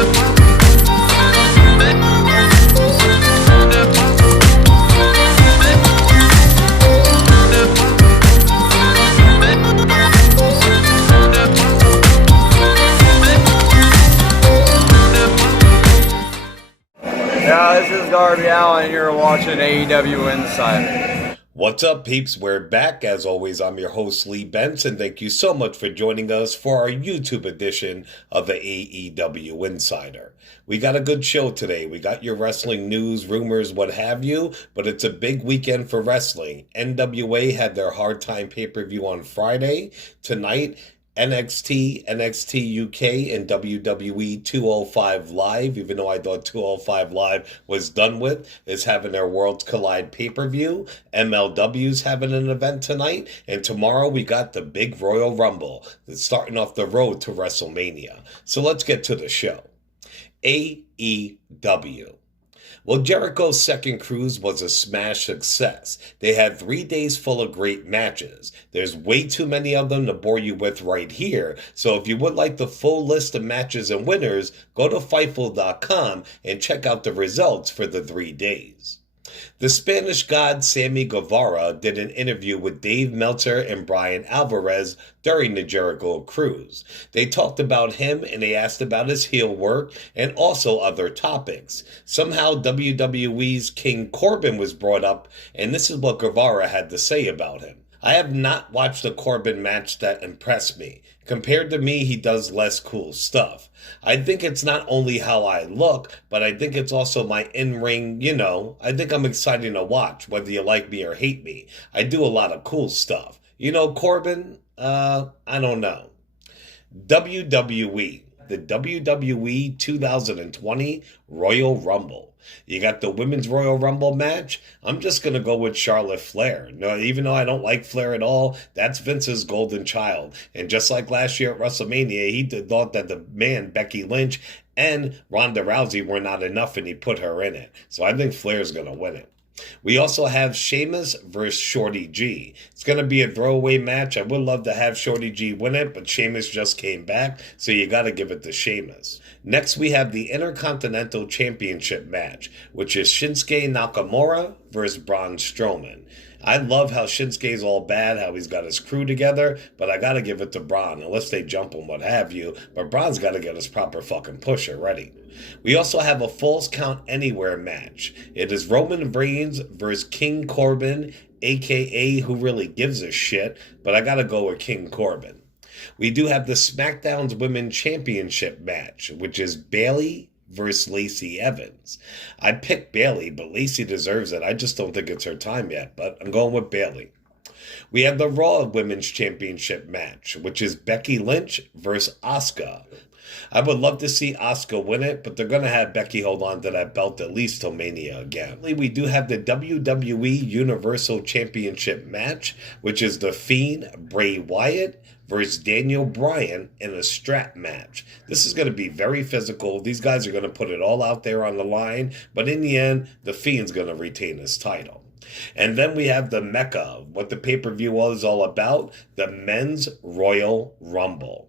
Yeah, this is Darby Allen, and you're watching AEW Insider. What's up, peeps? We're back. As always, I'm your host, Lee Benson. Thank you so much for joining us for our YouTube edition of the AEW Insider. We got a good show today. We got your wrestling news, rumors, what have you, but it's a big weekend for wrestling. NWA had their Hard Time pay-per-view on Friday. Tonight, NXT UK, and WWE 205 Live, even though I thought 205 Live was done with, is having their Worlds Collide pay-per-view. MLW's having an event tonight, and tomorrow we got the big Royal Rumble that's starting off the road to WrestleMania. So let's get to the show. AEW. Well, Jericho's second cruise was a smash success. They had 3 days full of great matches. There's way too many of them to bore you with right here, so if you would like the full list of matches and winners, go to Fightful.com and check out the results for the 3 days. The Spanish God Sammy Guevara did an interview with Dave Meltzer and Brian Alvarez during the Jericho cruise. They talked about him and they asked about his heel work and also other topics. Somehow WWE's King Corbin was brought up, and this is what Guevara had to say about him. I have not watched a Corbin match that impressed me. Compared to me, he does less cool stuff. I think it's not only how I look, but I think it's also my in-ring, I think I'm exciting to watch, whether you like me or hate me. I do a lot of cool stuff. Corbin, I don't know. WWE, the WWE 2020 Royal Rumble. You got the Women's Royal Rumble match. I'm just going to go with Charlotte Flair. No, even though I don't like Flair at all, that's Vince's golden child. And just like last year at WrestleMania, he thought that the man, Becky Lynch, and Ronda Rousey were not enough, and he put her in it. So I think Flair's going to win it. We also have Sheamus versus Shorty G. It's going to be a throwaway match. I would love to have Shorty G win it, but Sheamus just came back, so you got to give it to Sheamus. Next, we have the Intercontinental Championship match, which is Shinsuke Nakamura versus Braun Strowman. I love how Shinsuke's all bad, how he's got his crew together, but I got to give it to Braun, unless they jump him, what have you. But Braun's got to get his proper fucking pusher ready. We also have a Falls Count Anywhere match. It is Roman Reigns versus King Corbin, a.k.a. Who Really Gives a Shit, but I got to go with King Corbin. We do have the SmackDown's Women's Championship match, which is Bayley versus Lacey Evans. I picked Bayley, but Lacey deserves it. I just don't think it's her time yet, but I'm going with Bayley. We have the Raw Women's Championship match, which is Becky Lynch versus Asuka. I would love to see Asuka win it, but they're going to have Becky hold on to that belt at least till Mania again. We do have the WWE Universal Championship match, which is The Fiend, Bray Wyatt, versus Daniel Bryan in a strap match. This is going to be very physical. These guys are going to put it all out there on the line, but in the end, The Fiend's going to retain his title. And then we have the mecca of what the pay-per-view was all about, the Men's Royal Rumble.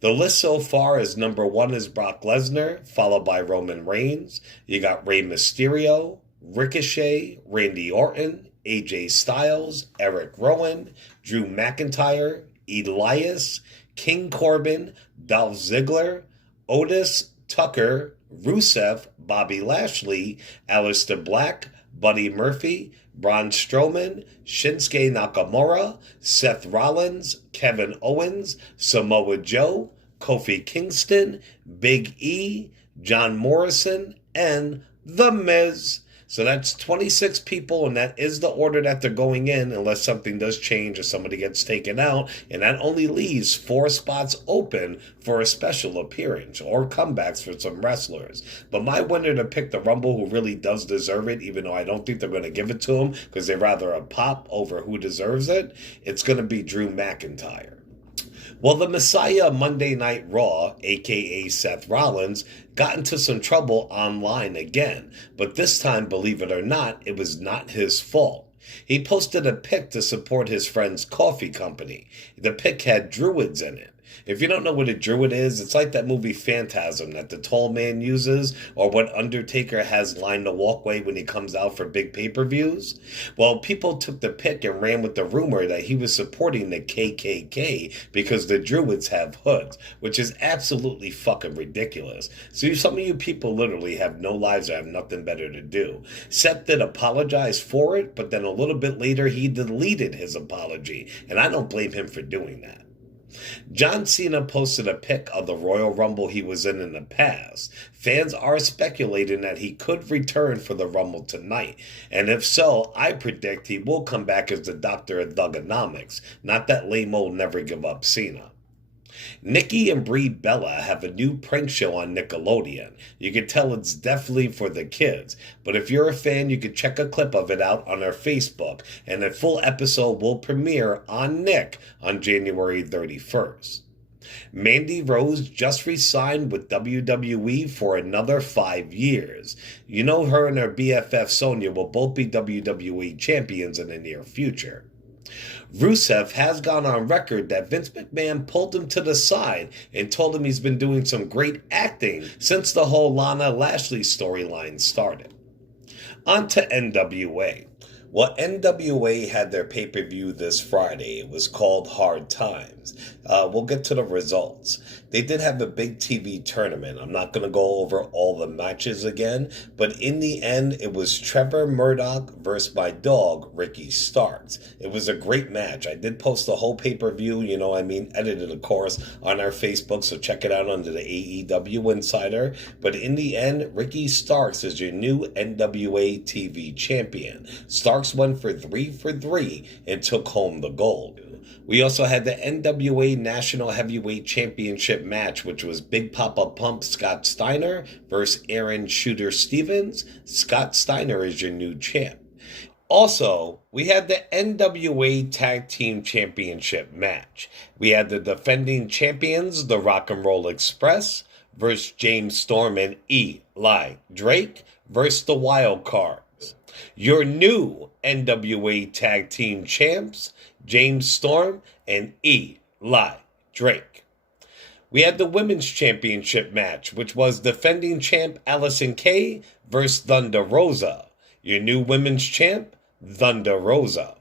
The list so far is number 1 is Brock Lesnar, followed by Roman Reigns. You got Rey Mysterio, Ricochet, Randy Orton, AJ Styles, Eric Rowan, Drew McIntyre, Elias, King Corbin, Dolph Ziggler, Otis, Tucker, Rusev, Bobby Lashley, Aleister Black, Buddy Murphy, Braun Strowman, Shinsuke Nakamura, Seth Rollins, Kevin Owens, Samoa Joe, Kofi Kingston, Big E, John Morrison, and The Miz. So that's 26 people, and that is the order that they're going in, unless something does change or somebody gets taken out. And that only leaves 4 spots open for a special appearance or comebacks for some wrestlers. But my winner to pick the Rumble, who really does deserve it, even though I don't think they're going to give it to him because they'd rather a pop over who deserves it, it's going to be Drew McIntyre. Well, the Messiah of Monday Night Raw, a.k.a. Seth Rollins, got into some trouble online again. But this time, believe it or not, it was not his fault. He posted a pic to support his friend's coffee company. The pic had druids in it. If you don't know what a druid is, it's like that movie Phantasm that the tall man uses, or what Undertaker has lined the walkway when he comes out for big pay-per-views. Well, people took the pick and ran with the rumor that he was supporting the KKK because the druids have hoods, which is absolutely fucking ridiculous. So some of you people literally have no lives or have nothing better to do. Seth did apologize for it, but then a little bit later he deleted his apology, and I don't blame him for doing that. John Cena posted a pic of the Royal Rumble he was in the past. Fans are speculating that he could return for the Rumble tonight, and if so, I predict he will come back as the Doctor of Thugonomics, not that lame old never give up Cena. Nikki and Brie Bella have a new prank show on Nickelodeon. You can tell it's definitely for the kids, but if you're a fan, you can check a clip of it out on our Facebook, and a full episode will premiere on Nick on January 31st. Mandy Rose just re-signed with WWE for another 5 years. You know her and her BFF Sonya will both be WWE champions in the near future. Rusev has gone on record that Vince McMahon pulled him to the side and told him he's been doing some great acting since the whole Lana Lashley storyline started. On to NWA. Well, NWA had their pay-per-view this Friday. It was called Hard Times. We'll get to the results. They did have a big TV tournament. I'm not going to go over all the matches again, but in the end, it was Trevor Murdoch versus my dog, Ricky Starks. It was a great match. I did post the whole pay-per-view, edited, of course, on our Facebook, so check it out under the AEW Insider. But in the end, Ricky Starks is your new NWA TV champion. Starks went for 3 for 3 and took home the gold. We also had the NWA National Heavyweight Championship match, which was Big Papa Pump Scott Steiner versus Aaron Shooter Stevens. Scott Steiner is your new champ. Also, we had the NWA Tag Team Championship match. We had the defending champions, the Rock and Roll Express, versus James Storm and Eli Drake versus the Wild Cards. Your new NWA Tag Team champs, James Storm and Eli Drake. We had the Women's Championship match, which was defending champ Allison Kay versus Thunder Rosa. Your new women's champ, Thunder Rosa.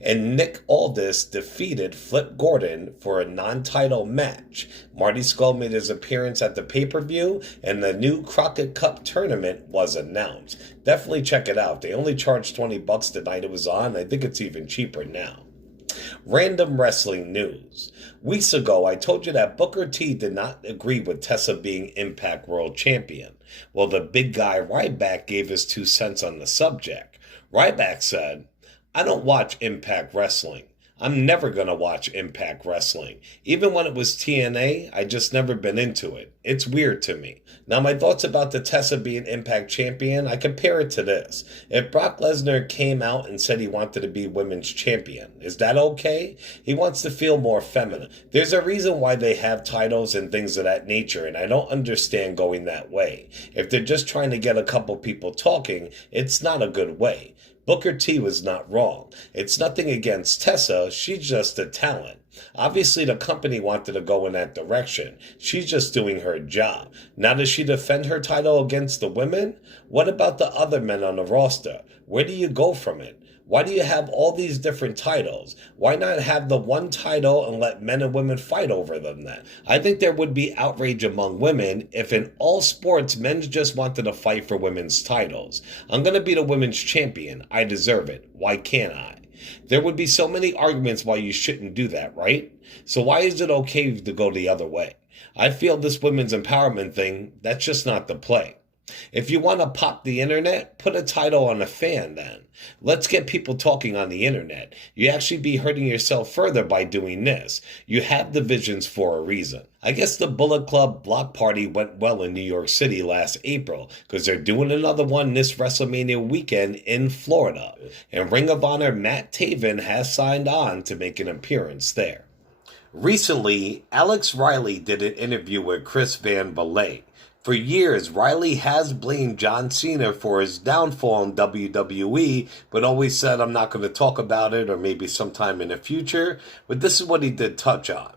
And Nick Aldis defeated Flip Gordon for a non-title match. Marty Scurll made his appearance at the pay-per-view, and the new Crockett Cup tournament was announced. Definitely check it out. They only charged $20 the night it was on. I think it's even cheaper now. Random wrestling news. Weeks ago, I told you that Booker T did not agree with Tessa being Impact World Champion. Well, the big guy Ryback gave his 2 cents on the subject. Ryback said, "I don't watch Impact Wrestling. I'm never going to watch Impact Wrestling. Even when it was TNA, I just never been into it. It's weird to me." Now, my thoughts about the Tessa being Impact Champion, I compare it to this. If Brock Lesnar came out and said he wanted to be Women's Champion, is that okay? He wants to feel more feminine. There's a reason why they have titles and things of that nature, and I don't understand going that way. If they're just trying to get a couple people talking, it's not a good way. Booker T was not wrong. It's nothing against Tessa, she's just a talent. Obviously, the company wanted to go in that direction. She's just doing her job. Now, does she defend her title against the women? What about the other men on the roster? Where do you go from it? Why do you have all these different titles? Why not have the one title and let men and women fight over them then? I think there would be outrage among women if in all sports men just wanted to fight for women's titles. I'm going to be the women's champion. I deserve it. Why can't I? There would be so many arguments why you shouldn't do that, right? So why is it okay to go the other way? I feel this women's empowerment thing, that's just not the play. If you want to pop the internet, put a title on a fan then. Let's get people talking on the internet. You actually be hurting yourself further by doing this. You have divisions for a reason. I guess the Bullet Club block party went well in New York City last April because they're doing another one this WrestleMania weekend in Florida. And Ring of Honor Matt Taven has signed on to make an appearance there. Recently, Alex Riley did an interview with Chris Van Vliet. For years, Riley has blamed John Cena for his downfall in WWE, but always said, "I'm not going to talk about it, or maybe sometime in the future." But this is what he did touch on.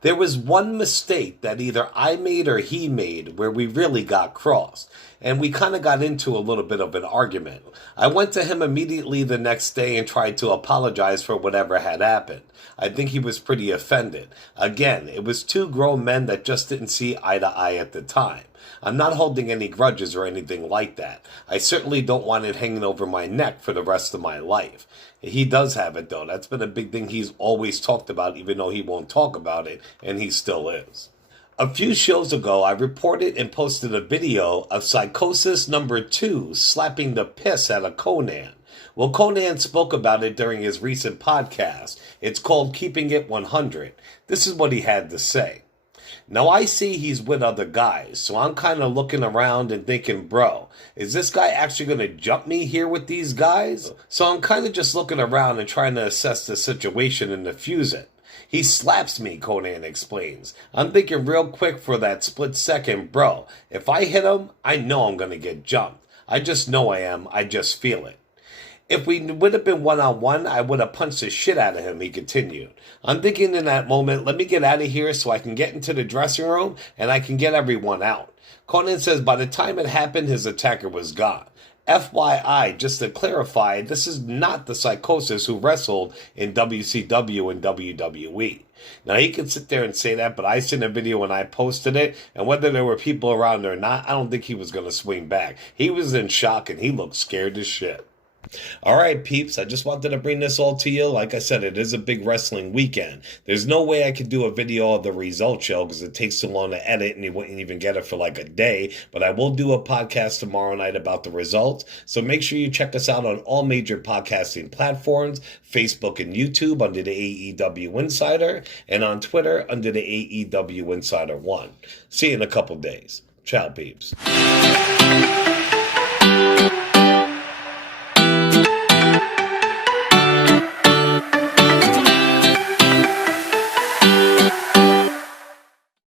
There was one mistake that either I made or he made where we really got crossed, and we kind of got into a little bit of an argument. I went to him immediately the next day and tried to apologize for whatever had happened. I think he was pretty offended. Again, it was two grown men that just didn't see eye to eye at the time. I'm not holding any grudges or anything like that. I certainly don't want it hanging over my neck for the rest of my life. He does have it, though. That's been a big thing he's always talked about, even though he won't talk about it, and he still is. A few shows ago, I reported and posted a video of Psychosis number 2 slapping the piss out of Conan. Well, Conan spoke about it during his recent podcast. It's called Keeping It 100. This is what he had to say. Now, I see he's with other guys, so I'm kind of looking around and thinking, bro, is this guy actually going to jump me here with these guys? So I'm kind of just looking around and trying to assess the situation and defuse it. He slaps me, Conan explains. I'm thinking real quick for that split second, bro, if I hit him, I know I'm going to get jumped. I just know I am. I just feel it. If we would have been one-on-one, I would have punched the shit out of him, he continued. I'm thinking in that moment, let me get out of here so I can get into the dressing room and I can get everyone out. Conan says by the time it happened, his attacker was gone. FYI, just to clarify, this is not the Psychosis who wrestled in WCW and WWE. Now, he can sit there and say that, but I seen a video when I posted it, and whether there were people around or not, I don't think he was going to swing back. He was in shock, and he looked scared as shit. All right, peeps, I just wanted to bring this all to you. Like I said, it is a big wrestling weekend. There's no way I could do a video of the result show because it takes too long to edit and you wouldn't even get it for like a day. But I will do a podcast tomorrow night about the results. So make sure you check us out on all major podcasting platforms, Facebook and YouTube under the AEW Insider, and on Twitter under the AEW Insider 1. See you in a couple days. Ciao, peeps.